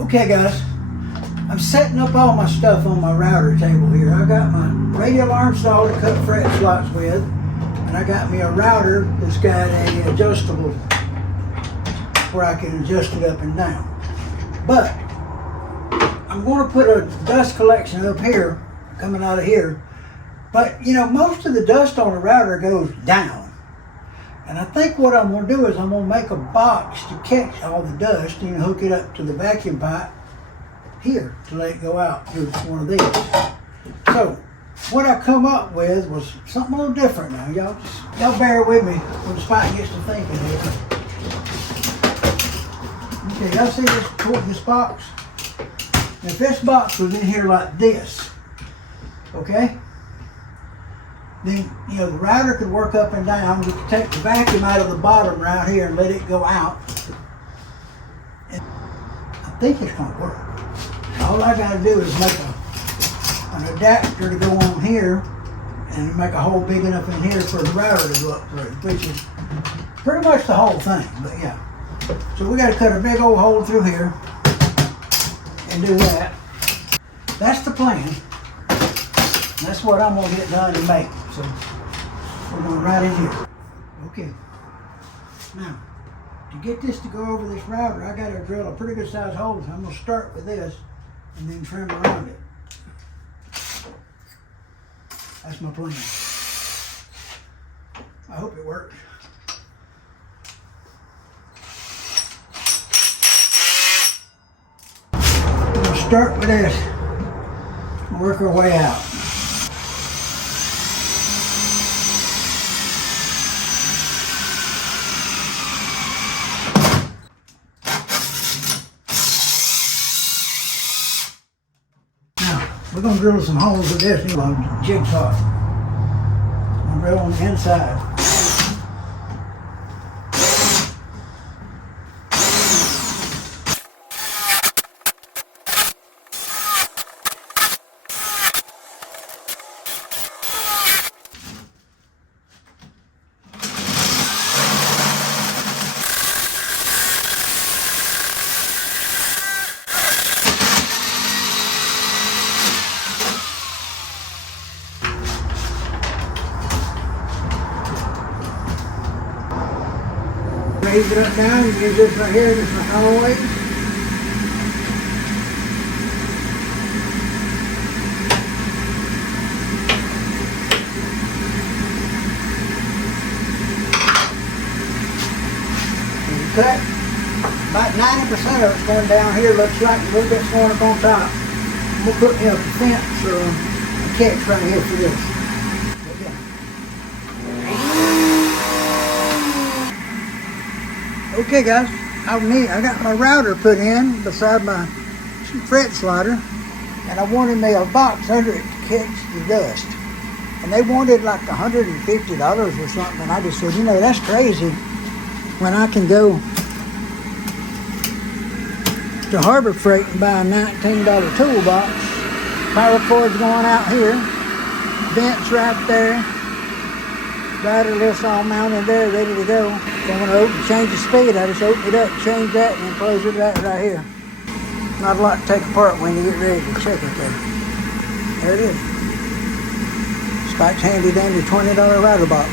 Okay guys, I'm setting up all my stuff on my router table here. I got my radial arm saw to cut fret slots with, and I got me a router that's got a adjustable where I can adjust it up and down. But I'm going to put a dust collection up here, coming out of here. But you know, most of the dust on the router goes down. And I think what I'm going to do is I'm going to make a box to catch all the dust and hook it up to the vacuum pipe here to let it go out through one of these. So what I come up with was something a little different now. Y'all bear with me when Spike gets to thinking here. Okay, y'all see this box? If this box was in here like this, okay? Then, you know, the router could work up and down. We could take the vacuum out of the bottom right here and let it go out. And I think it's going to work. All I got to do is make an adapter to go on here and make a hole big enough in here for the router to go up through, which is pretty much the whole thing, but yeah. So we got to cut a big old hole through here and do that. That's the plan. That's what I'm going to get done and make. So we're going right in here. Okay. Now, to get this to go over this router, I got to drill a pretty good sized hole. So I'm going to start with this and then trim around it. That's my plan. I hope it works. We'll start with this and work our way out. We're going to drill some holes with this jigsaw. I'm going to drill on the inside. Raise it up down, you use this right here, this is my hallway. And you cut, about 90% of it's going down here, looks like a little bit's going up on top. We'll put a fence or a catch right here for this. Okay guys, I got my router put in beside my fret slider, and I wanted me a box under it to catch the dust. And they wanted like $150 or something, and I just said, you know, that's crazy when I can go to Harbor Freight and buy a $19 toolbox, power cords going out here, vents right there, battery lifts all mounted there, ready to go. If I want to change the speed, I just open it up, change that, and then close it right here. Not a lot to take apart when you get ready to check it there. There it is. Spike's handy dandy $20 router box.